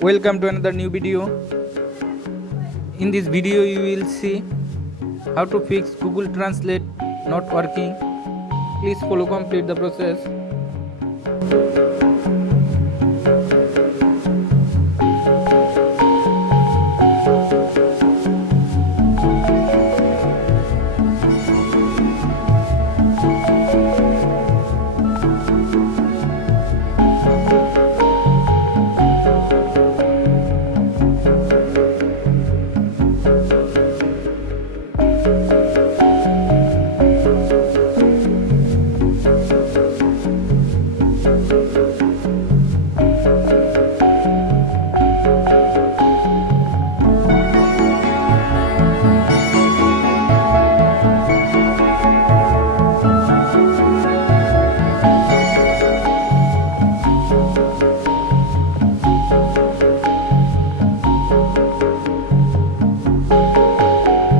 Welcome to another new video. In this video you will see how to fix Google Translate not working. Please follow complete the process.